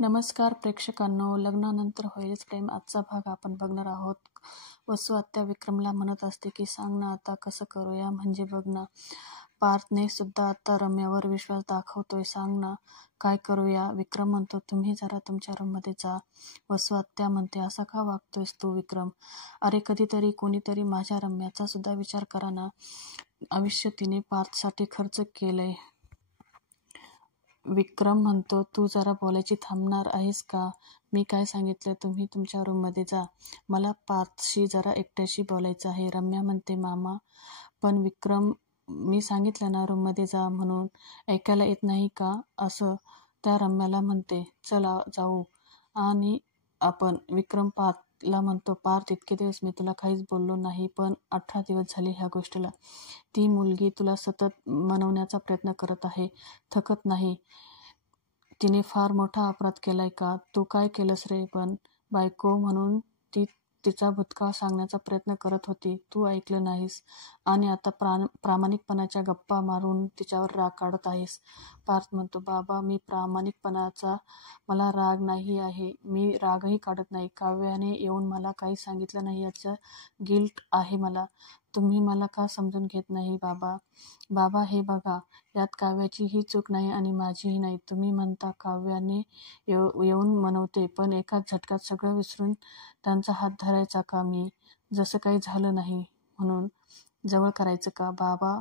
नमस्कार प्रेक्षकांनो, लग्नानंतर होईलच प्रेम आजचा भाग आपण बघणार आहोत. वसू आत्या विक्रमला म्हणत असते की सांग ना आता कसं करूया, म्हणजे बघ ना पार्थने सुद्धा आता रम्यावर विश्वास दाखवतोय, सांग ना काय करूया. विक्रम म्हणतो तुम्ही जरा तुमच्या रूममध्ये जा. वसू आत्या म्हणते असा का वागतोयस तू विक्रम, अरे कधीतरी कोणीतरी माझ्या रम्याचा सुद्धा विचार करा ना, आयुष्य तिने पार्थसाठी खर्च केलंय. विक्रम म्हणतो तू जरा बोलायची थांबणार आहेस का, मी काय सांगितलं, तुम्ही तुमच्या रूममध्ये जा, मला पार्थशी जरा एकट्याशी बोलायचं आहे. रम्या म्हणते मामा पण विक्रम मी सांगितलं ना रूममध्ये जा म्हणून, ऐकायला येत नाही का असं त्या रम्याला म्हणते. चला जाऊ आणि आपण. विक्रम पार्थला म्हणतो पार्थ इतके दिवस मी तुला काहीच बोललो नाही, पण 18 दिवस झाले ह्या गोष्टीला. ती मुलगी तुला सतत मनवण्याचा प्रयत्न करत आहे, थकत नाही. तिने फार मोठा अपराध केलाय का, तू काय केलंस रे, पण बायको म्हणून ती तिचा भूतकाळ सांगण्याचा प्रयत्न करत होती, तू ऐकलं नाहीस आणि आता प्रामाणिकपणाच्या गप्पा मारून तिच्यावर राग काढत आहेस. पार्थ म्हणतो बाबा मी प्रामाणिकपणाचा मला राग नाही आहे, मी रागही काढत नाही. काव्याने येऊन मला काही सांगितलं नाही याचं गिल्ट आहे मला, तुम्ही मला का समजून घेत नाही बाबा. बाबा हे बघा, यात काव्याचीही चूक नाही आणि माझीही नाही. तुम्ही म्हणता काव्याने येऊन मनवते, पण एकाच झटक्यात सगळं विसरून त्यांचा हात धरायचा का, मी जसं काही झालं नाही म्हणून जवळ करायचं का. बाबा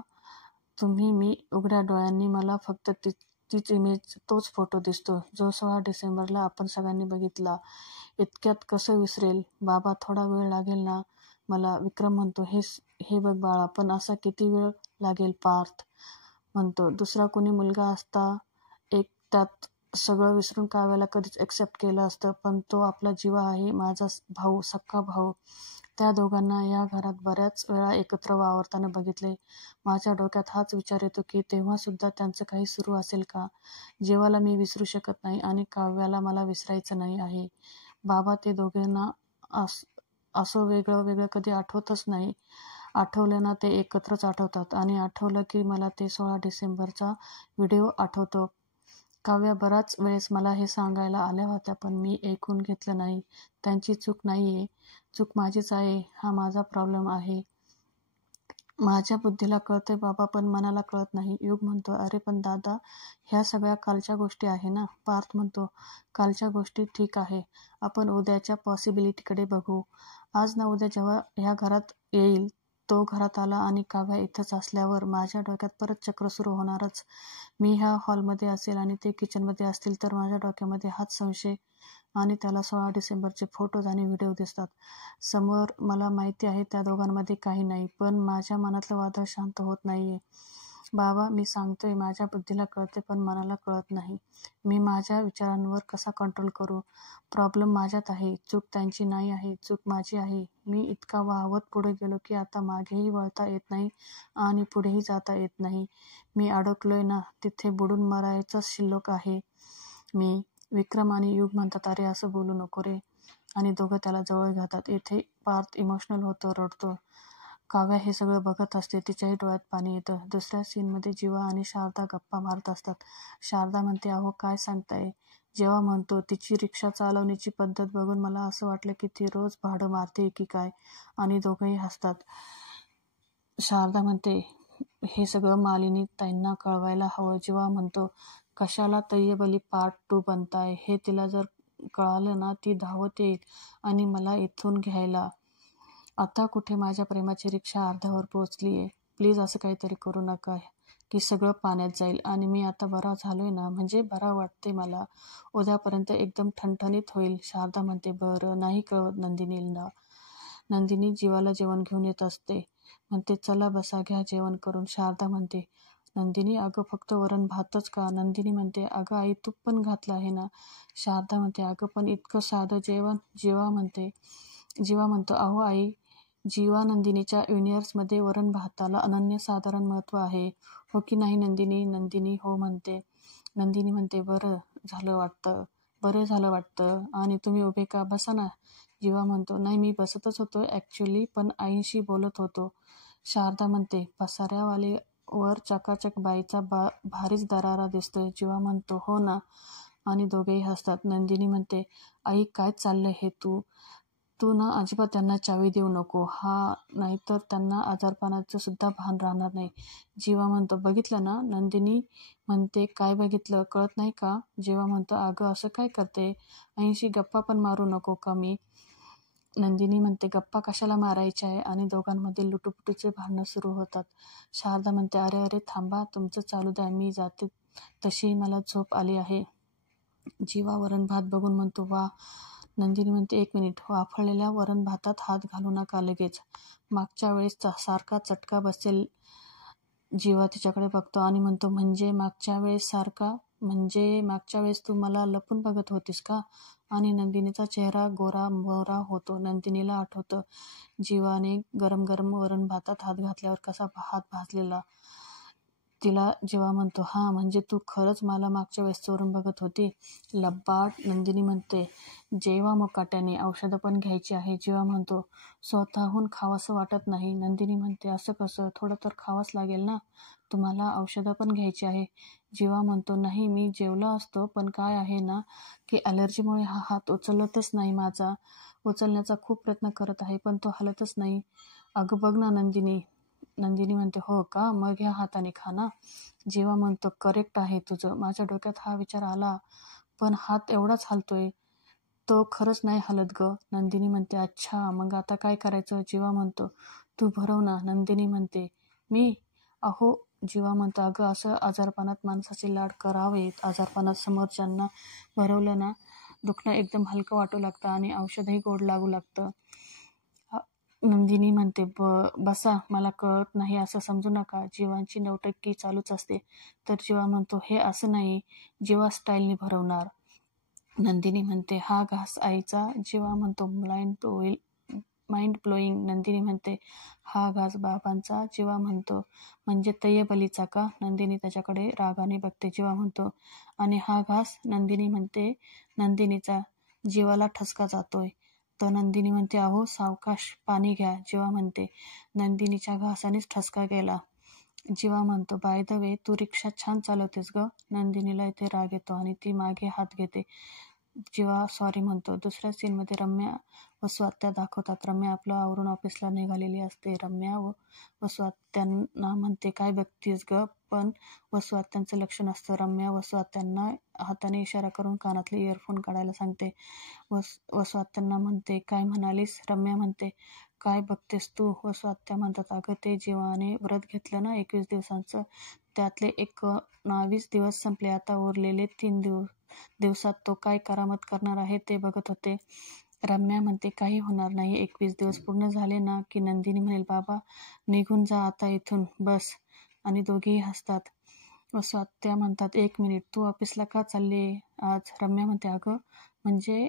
तुम्ही, मी उघड्या डोळ्यांनी मला फक्त तीच इमेज, तोच फोटो दिसतो जो 16 डिसेंबरला आपण सगळ्यांनी बघितला, इतक्यात कसं विसरेल बाबा, थोडा वेळ लागेल ना मला. विक्रम म्हणतो हे बघ बाळा, पण असा किती वेळ लागेल. पार्थ म्हणतो दुसरा कोणी मुलगा असता एक त्यात सगळं विसरून काव्याला कधीच एक्सेप्ट केलं असतं, पण तो आपला जीवा आहे, माझा भाऊ, सक्का भाऊ. त्या दोघांना या घरात बऱ्याच वेळा एकत्र वावरताना बघितले. माझ्या डोक्यात हाच विचार येतो की तेव्हा सुद्धा त्यांचं काही सुरू असेल का. जीवाला मी विसरू शकत नाही आणि काव्याला मला विसरायचं नाही आहे. बाबा ते दोघांना असं वेगळं वेगळं कधी आठवतच नाही, आठवलं ना ते एकत्रच आठवतात. आणि आठवलं की मला ते 16 डिसेंबरचा व्हिडिओ आठवतो. काव्या बराच वेळेस मला हे सांगायला आल्या होत्या, पण मी ऐकून घेतलं नाही. त्यांची चूक नाहीये, चूक माझीच आहे, हा माझा प्रॉब्लेम आहे. माझ्या बुद्धीला कळतंय बाबा, पण मनाला कळत नाही. युग म्हणतो अरे पण दादा, ह्या सगळ्या कालच्या गोष्टी आहे ना. पार्थ म्हणतो कालच्या गोष्टी ठीक आहे, आपण उद्याच्या पॉसिबिलिटीकडे बघू. आज ना उद्या जेव्हा ह्या घरात येईल, तो घरात आला आणि काव्या इथंच असल्यावर माझ्या डोक्यात परत चक्र सुरू होणारच. मी ह्या हॉलमध्ये असेल आणि ते किचनमध्ये असतील तर माझ्या डोक्यामध्ये हाच संशय आणि त्याला 16 डिसेंबरचे फोटोज आणि व्हिडिओ दिसतात समोर. मला माहिती आहे त्या दोघांमध्ये काही नाही, पण माझ्या मनातलं वादळ शांत होत नाहीये. बाबा मी सांगतोय, माझ्या बुद्धीला कळते पण मनाला कळत नाही. मी माझ्या विचारांवर कसा कंट्रोल करू. प्रॉब्लेम माझ्यात आहे, चूक त्यांची नाही आहे, चूक माझी आहे. मी इतका वाहवत पुढे गेलो की आता मागेही वळता येत नाही आणि पुढेही जाता येत नाही. मी अडकलोय ना, तिथे बुडून मरायचंच शिल्लक आहे मी. विक्रम आणि युग म्हणतात अरे असं बोलू नको रे, आणि दोघं त्याला जवळ घेतात. इथे पार्थ इमोशनल होतो, रडतो. काव्या हे सगळं बघत असते, तिच्याही डोळ्यात पाणी येतं. दुसऱ्या सीनमध्ये जीवा आणि शारदा गप्पा मारत असतात. शारदा म्हणते अहो काय सांगताय. जेव्हा म्हणतो तिची रिक्षा चालवण्याची पद्धत बघून मला असं वाटलं की ती रोज भाडं मारते की काय, आणि दोघंही हसतात. शारदा म्हणते हे सगळं मालिनी ताईंना कळवायला हवं. जेव्हा म्हणतो कशाला तय्यब अली पार्ट 2 बनताय, हे तिला जर कळालं ना ती धावत येईल आणि मला इथून घ्यायला. आता कुठे माझ्या प्रेमाची रिक्षा अर्ध्यावर पोहोचलीये, प्लीज असं काहीतरी करू नका की सगळं पाण्यात जाईल. आणि मी आता बरा झालोय ना, म्हणजे बरा वाटते मला, उद्यापर्यंत एकदम ठणठणीत होईल. शारदा म्हणते बरं नाही कळवत नंदिनीला. नंदिनी जीवाला जेवण घेऊन येत असते, म्हणते चला बसा घ्या जेवण करून. शारदा म्हणते नंदिनी अगं फक्त वरण भातच का. नंदिनी म्हणते अगं आई तूप पण घातलं आहे ना. शारदा म्हणते अगं पण इतकं साधं जेवण. जीवा म्हणतो अहो आई, जीवा नंदिनीच्या युनिव्हर्समध्ये वरण भाताला अनन्यसाधारण महत्त्व आहे, हो की नाही नंदिनी. नंदिनी हो म्हणते. नंदिनी म्हणते बरं झालं वाटतं, आणि तुम्ही उभे का, बसा ना. जीवा म्हणतो नाही मी बसतच होतो ॲक्च्युली, पण आईंशी बोलत होतो. शारदा म्हणते पसाऱ्यावालीवर चकाचक बाईचा भारीच दरारा दिसतोय. जीवा म्हणतो हो ना, आणि दोघेही हसतात. नंदिनी म्हणते, आई काय चाललंय हे तू ना अजिबात त्यांना चावी देऊ नको, नाहीतर त्यांना आजारपणाचं सुद्धा भान राहणार नाही. जीवा म्हणतो, बघितलं ना? नंदिनी म्हणते, काय बघितलं? कळत नाही का? जीवा म्हणतो, अगं असं काय करते? ऐंशी गप्पा पण मारू नको का मी? नंदिनी म्हणते, गप्पा कशाला मारायच्या आहे? आणि दोघांमध्ये लुटुपुटीचे भांडणं सुरू होतात. शारदा म्हणते, अरे अरे थांबा, तुमचं चालू द्या, मी जाते, तशी मला झोप आली आहे. जीवा वरण भात बघून म्हणतो, वा. नंदिनी म्हणते, एक मिनिट, वाफळलेल्या वरण भातात हात घालू नका लगेच, मागच्या वेळेस सारखा चटका बसेल. जीवा तिच्याकडे बघतो आणि म्हणतो, म्हणजे मागच्या वेळेस सारखा? म्हणजे मागच्या वेळेस तू मला लपून बघत होतीस का? आणि नंदिनीचा चेहरा गोरा मोहरा होतो. नंदिनीला आठवतं जीवाने गरम गरम वरण भातात हात घातल्यावर कसा हात भाजलेला. तिला जीवा म्हणतो, हां म्हणजे तू खरंच मला मागच्या वेळेस चोरून बघत होती, लब्बाड. नंदिनी म्हणते, जेवा मुकाट्याने, औषधं पण घ्यायची आहे. जीवा म्हणतो, स्वतःहून खावंसं वाटत नाही. नंदिनी म्हणते, असं कसं? थोडं तर खावंच लागेल ना, तुम्हाला औषधं पण घ्यायची आहे. जीवा म्हणतो, नाही मी जेवला असतो, पण काय आहे ना की ॲलर्जीमुळे हा हात उचलतच नाही माझा. उचलण्याचा खूप प्रयत्न करत आहे पण तो हलतच नाही. अगं बघ ना नंदिनी. नंदिनी म्हणते, हो का? मग ह्या हाताने खा ना. जीवा म्हणतो, करेक्ट आहे तुझं, माझ्या डोक्यात हा विचार आला पण हात एवढाच हलतोय, तो खरंच नाही हलत ग. नंदिनी म्हणते, अच्छा मग आता काय करायचं? जीवा म्हणतो, तू भरव ना. नंदिनी म्हणते, मी? अहो. जीवा म्हणतो, अगं असं आजारपणात माणसाचे लाड करावेत. आजारपणात समोरच्यांना भरवलं ना, दुखणं एकदम हलकं वाटू लागतं आणि औषधही गोड लागू लागतं. नंदिनी म्हणते, बसा, मला कळत नाही असं समजू नका. जीवांची नौटंकी चालूच असते. तर जीवा म्हणतो, हे असं नाही, जीवा स्टाईलने भरवणार. नंदिनी म्हणते, हा घास आईचा. जीवा म्हणतो, माइंड ब्लोईंग. नंदिनी म्हणते, हा घास बाबांचा. जीवा म्हणतो, म्हणजे तय्यबलीचा का? नंदिनी त्याच्याकडे रागाने बघते. जीवा म्हणतो, आणि हा घास? नंदिनी म्हणते, नंदिनीचा. जीवाला ठसका जातोय. तर नंदिनी म्हणते, अहो सावकाश, पाणी घ्या. जीवा म्हणते, नंदिनीच्या घासानेच ठसका गेला. जीवा म्हणतो, बाय द वे, तू रिक्षा छान चालवतेस ग. नंदिनीला इथे राग येतो आणि ती मागे हात घेते. जीवा सॉरी म्हणतो. दुसऱ्या सीनमध्ये रम्या व स्वात्या दाखवतात. रम्या आपलं आवरून ऑफिसला निघालेली असते. रम्या व स्वात्यांना म्हणते, काय बघतीस ग? पण व स्वात्यांचं लक्ष नसतं. रम्या व स्वात्यांना हाताने इशारा करून कानातले इयरफोन काढायला सांगते. व स्वात्यांना म्हणते, काय म्हणालीस? रम्या म्हणते, काय बघतेस तू? व स्वात्या म्हणतात, अगं ते जीवाने व्रत घेतलं ना 21 दिवसांचं, त्यातले 19 दिवस संपले. आता उरलेले 3 दिवसात तो काय करामत करणार आहे ते बघत होते. रम्या म्हणते, काही होणार नाही, 21 दिवस पूर्ण झाले ना की नंदिनी म्हणेल, बाबा निघून जा आता इथून, बस. आणि दोघेही हसतात. व स्वात्या म्हणतात, एक मिनिट, तू ऑफिसला का चालले आज? रम्या म्हणते, अगं म्हणजे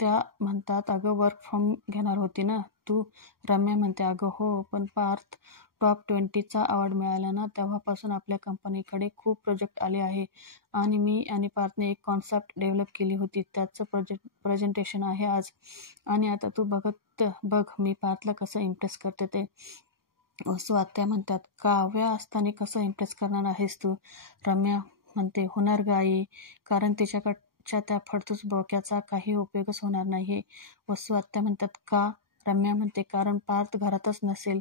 त्या म्हणतात, अगं वर्क फ्रॉम घेणार होती ना तू? रम्या म्हणते, अगं हो, पण पार्थ टॉप 20चा अवॉर्ड मिळाला ना, तेव्हापासून आपल्या कंपनीकडे खूप प्रोजेक्ट आले आहे आणि मी आणि पार्थने एक कॉन्सेप्ट डेव्हलप केली होती, त्याचं प्रेझेंटेशन आहे आज. आणि आता तू बघ मी पार्थला कसं इम्प्रेस करते ते. स्वात्या म्हणतात, काव्या असताना कसं इम्प्रेस करणार आहेस तू? रम्या म्हणते, होणार ग आई, कारण तिच्याकडच्या त्या फडतूस बोक्याचा काही उपयोगच होणार नाही. व स्वात्या म्हणतात, का? रम्या म्हणते, कारण पार्थ घरातच नसेल.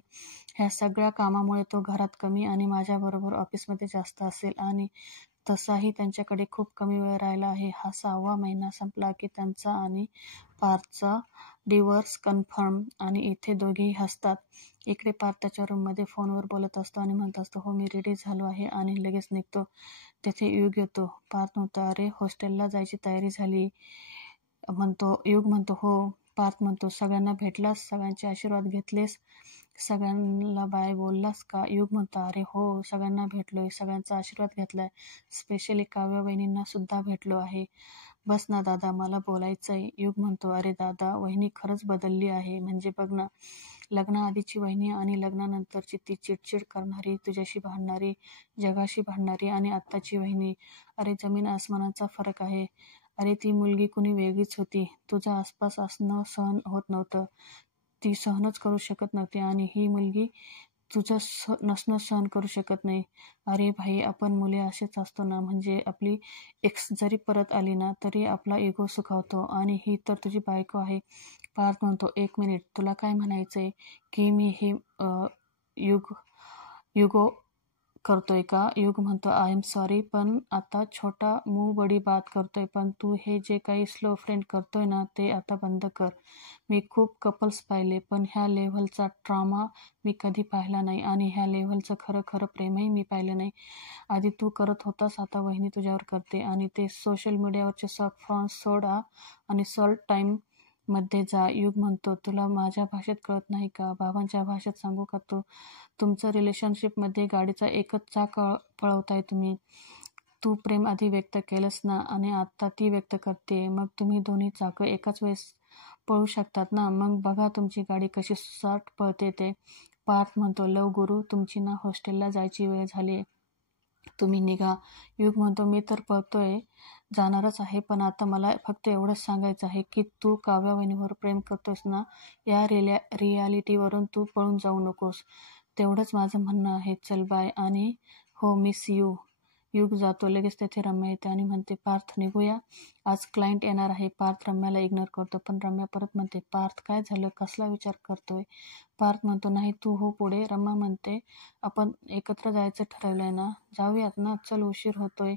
ह्या सगळ्या कामामुळे तो घरात कमी आणि माझ्याबरोबर ऑफिसमध्ये जास्त असेल आणि तसाही त्यांच्याकडे खूप कमी वेळ राहिला आहे. हा 6वा महिना संपला की त्यांचा आणि पार्थचा डिव्होर्स कन्फर्म. आणि इथे दोघेही हसतात. इकडे पार्थ त्याच्या रूममध्ये फोनवर बोलत असतो आणि म्हणत असतो, हो मी रेडी झालो आहे आणि लगेच निघतो. तेथे युग येतो. पार्थ म्हणतो, अरे हॉस्टेलला जायची तयारी झाली म्हणतो. युग म्हणतो, हो. पार्थ म्हणतो, सगळ्यांना भेटलास? सगळ्यांचे आशीर्वाद घेतलेस? सगळ्यांना बाय बोललास का? युग म्हणतो, अरे हो, सगळ्यांना भेटलोय, सगळ्यांचा आशीर्वाद घेतलाय, स्पेशली काव्या वहिनींना सुद्धा भेटलो आहे. बस ना दादा, मला बोलायचंय. युग म्हणतो, अरे दादा, वहिनी खरंच बदलली आहे. म्हणजे बघ ना, लग्नाआधीची वहिनी आणि लग्नानंतरची ती चिडचिड करणारी, तुझ्याशी भांडणारी, जगाशी भांडणारी, आणि आत्ताची वहिनी, अरे जमीन आसमानाचा फरक आहे. अरे ती मुलगी कुणी वेगळीच होती, तुझ्या आसपास असणं सहन होत नव्हतं, ती सहनच करू शकत नव्हती, आणि ही मुलगी तुझं नसणं सहन करू शकत नाही. अरे भाई, आपण मुले असेच असतो ना. म्हणजे आपली एक्स जरी परत आली ना तरी आपला इगो सुखावतो. आणि ही तर तुझी बायको आहे. पार्थ म्हणतो, 1 मिनिट, तुला काय म्हणायचंय की मी हे युग युगो करतोय का? युग म्हणतो, आय एम सॉरी, पण आता छोटा मुंह बडी बात करतोय. पण तू हे जे काही स्लो फ्रेंड करतोय ना ते आता बंद कर. मी खूप कपल्स पाहिले, पण ह्या लेव्हलचा ट्रॉमा मी कधी पाहिला नाही. आणि ह्या लेव्हलचं खरं खरं प्रेमही मी पाहिलं नाही. आधी तू करत होतास, आता वहिनी तुझ्यावर करते. आणि ते सोशल मीडियावरचे सॉफ्ट फ्रॉन्स सोडा आणि सॉल्ट टाईम मध्ये जा. युग म्हणतो, तुला माझ्या भाषेत कळत नाही का? बाबांच्या भाषेत सांगू का? तुमचं रिलेशनशिपमध्ये गाडीचा एकच चाक पळवताय तुम्ही. तू प्रेम आधी व्यक्त केलंस ना, आणि आता ती व्यक्त करते. मग तुम्ही दोन्ही चाकं एकाच वेळेस पळू शकतात ना. मग बघा तुमची गाडी कशी सुसाट पळते ते. पार्थ म्हणतो, लव गुरु, तुमची ना हॉस्टेलला जायची वेळ झाली, तुम्ही निघा. युग म्हणतो, मी तर पळतोय, जाणारच आहे, पण आता मला फक्त एवढंच सांगायचं आहे की तू काव्या वहिनीवर प्रेम करतोस ना, या रियालिटीवरून तू पळून जाऊ नकोस. तेवढंच माझं म्हणणं आहे. चल बाय. आणि हो, मिस यू. युग जातो. लगेच तेथे रम्या येते आणि म्हणते, पार्थ निघूया, आज क्लायंट येणार आहे. पार्थ रम्याला इग्नोर करतो, पण रम्या परत म्हणते, पार्थ काय झालं, कसला विचार करतोय? पार्थ म्हणतो, नाही तू हो पुढे. रम्या म्हणते, आपण एकत्र जायचं ठरवलंय ना, जाऊयात ना, चल उशीर होतोय.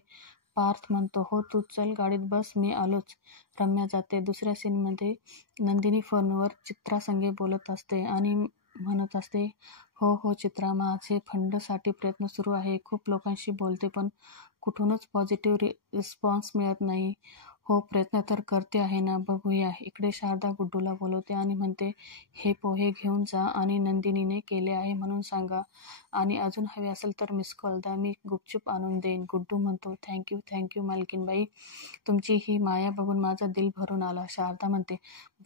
पार्थ म्हणतो, हो तू चल, गाडीत बस, मी आलोच. रम्या जाते. दुसऱ्या सीनमध्ये नंदिनी फोनवर चित्रासंगे बोलत असते आणि म्हणत असते, हो हो चित्रा, माझे फंडसाठी प्रयत्न सुरू आहे. खूप लोकांशी बोलते, पण कुठूनच पॉझिटिव्ह रिस्पॉन्स मिळत नाही. हो, प्रयत्न तर करते आहे ना, बघूया. इकडे शारदा गुड्डूला बोलवते आणि म्हणते, हे पोहे घेऊन जा आणि नंदिनीने केले आहे म्हणून सांगा. आणि अजून हवे असेल तर मिस कॉल द्या, मी गुपचूप आणून देईन. गुड्डू म्हणतो, थँक्यू मालकीनबाई, तुमची ही माया बघून माझं दिल भरून आलं. शारदा म्हणते,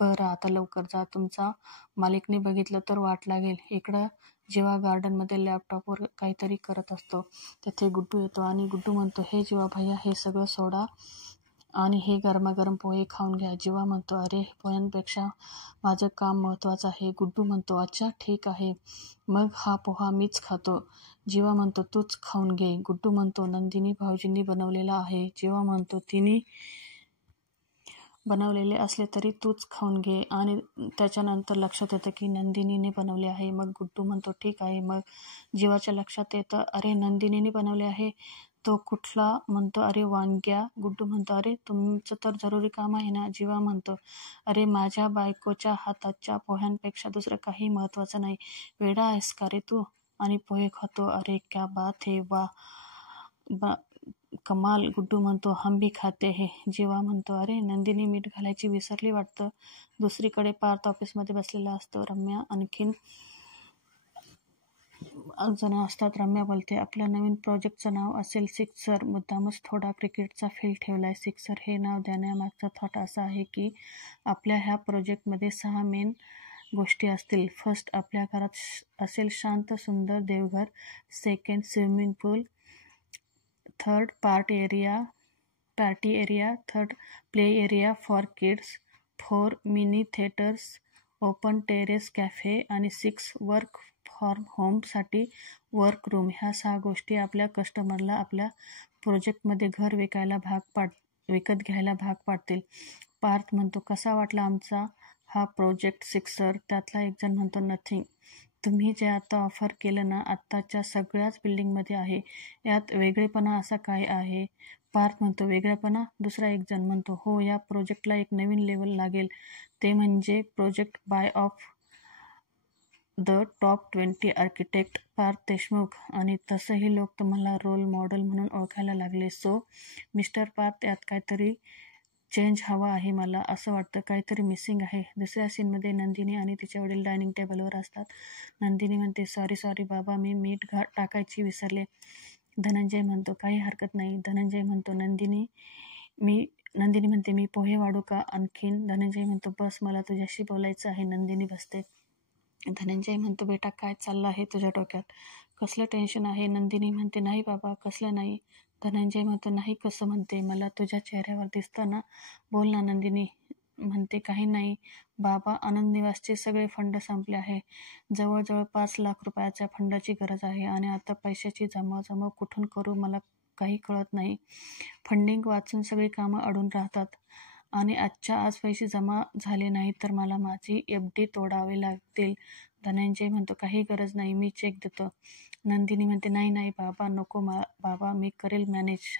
बरं आता लवकर जा, तुमचा मालिकने बघितलं तर वाट लागेल. इकडं जीवा गार्डनमध्ये लॅपटॉपवर काहीतरी करत असतो. तेथे गुड्डू येतो आणि गुड्डू म्हणतो, हे जीवा भैया, हे सगळं सोडा आणि हे गरमागरम पोहे खाऊन घ्या. जीवा म्हणतो, अरे पोह्यांपेक्षा माझं काम महत्त्वाचं आहे. गुड्डू म्हणतो, अच्छा ठीक आहे, मग हा पोहा मीच खातो. जीवा म्हणतो, तूच खाऊन घे. गुड्डू म्हणतो, नंदिनी भाऊजींनी बनवलेला आहे. जीवा म्हणतो, तिने बनवलेले असले तरी तूच खाऊन घे. आणि त्याच्यानंतर लक्षात येतं की नंदिनीने बनवले आहे. मग गुड्डू म्हणतो, ठीक आहे. मग जीवाच्या लक्षात येतं, अरे नंदिनीने बनवले आहे, तो कुठला? म्हणतो, अरे वांग्या. गुड्डू म्हणतो, अरे तुमचं तर जरुरी काम आहे ना. जीवा म्हणतो, अरे माझ्या बायकोच्या हाताच्या पोह्यांपेक्षा दुसरं काही महत्त्वाचं नाही. वेडा आहेस का रे तू? आणि पोहे खातो, अरे क्या बात है, वा कमाल. गुड्डू म्हणतो, हम भी खाते है. जीवा म्हणतो, अरे नंदिनी मीठ घालायची विसरली वाटतं. दुसरीकडे पार्थ ऑफिसमध्ये बसलेला असतो. रम्या आणखीन जण असतात. रम्या बोलते, आपल्या नवीन प्रोजेक्टचं नाव असेल सिक्सर. मुद्दामच थोडा क्रिकेटचा फील ठेवलाय. सिक्सर हे नाव देण्यामागचा थॉट असा आहे की आपल्या ह्या प्रोजेक्टमध्ये 6 मेन गोष्टी असतील. फर्स्ट, आपल्या घरात असेल शांत सुंदर देवघर. Second, swimming pool. Third, party area. Third, play area for kids. 4, mini theatres. Open terrace cafe. आणि 6, वर्क फ्रॉम होमसाठी वर्क रूम. ह्या 6 गोष्टी आपल्या कस्टमरला आपल्या प्रोजेक्टमध्ये घर विकत घ्यायला भाग पाडतील. पार्थ म्हणतो, कसा वाटला आमचा हा प्रोजेक्ट सिक्सर? त्यातला एक जण म्हणतो, नथिंग. तुम्ही जे आता ऑफर केलं ना, आत्ताच्या सगळ्याच बिल्डिंगमध्ये आहे. यात वेगळेपणा असा काय आहे? पार्थ म्हणतो, वेगळेपणा? दुसरा एक जण म्हणतो, हो, या प्रोजेक्टला एक नवीन लेवल लागेल. ते म्हणजे project by of the top 20 architect Parth Deshmukh. आणि तसंही लोक तुम्हाला रोल मॉडेल म्हणून ओळखायला लागले. सो मिस्टर पार्थ, यात काहीतरी चेंज हवा आहे. मला असं वाटतं काहीतरी मिसिंग आहे. दुसऱ्या सीनमध्ये नंदिनी आणि तिचे वडील डायनिंग टेबलवर असतात. नंदिनी म्हणते, सॉरी बाबा, मी मीठ टाकायची विसरले. धनंजय म्हणतो, काही हरकत नाही. धनंजय म्हणतो, नंदिनी म्हणते, मी पोहे वाढू का आणखीन? धनंजय म्हणतो, बस, मला तुझ्याशी बोलायचं आहे. नंदिनी बसते. धनंजय म्हणतो, बेटा काय चाललं आहे तुझ्या डोक्यात? कसलं टेन्शन आहे? नंदिनी म्हणते, नाही बाबा, कसलं नाही. धनंजय म्हणतो, नाही कसं म्हणते? मला तुझ्या चेहऱ्यावर दिसतं ना. बोल ना नंदिनी. म्हणते काही नाही बाबा, आनंद निवासचे सगळे फंड संपले आहे. जवळजवळ 5 लाख रुपयाच्या फंडाची गरज आहे आणि आता पैशाची जमवाजमव कुठून करू मला काही कळत नाही. फंडिंग वाचून सगळी कामं अडून राहतात आणि आजच्या आज पैसे जमा झाले नाही तर मला माझी FD तोडावी लागतील. धनंजय म्हणतो काही गरज नाही, मी चेक देतो. नंदिनी म्हणते नाही नाही बाबा नको बाबा, मी करेल मॅनेज.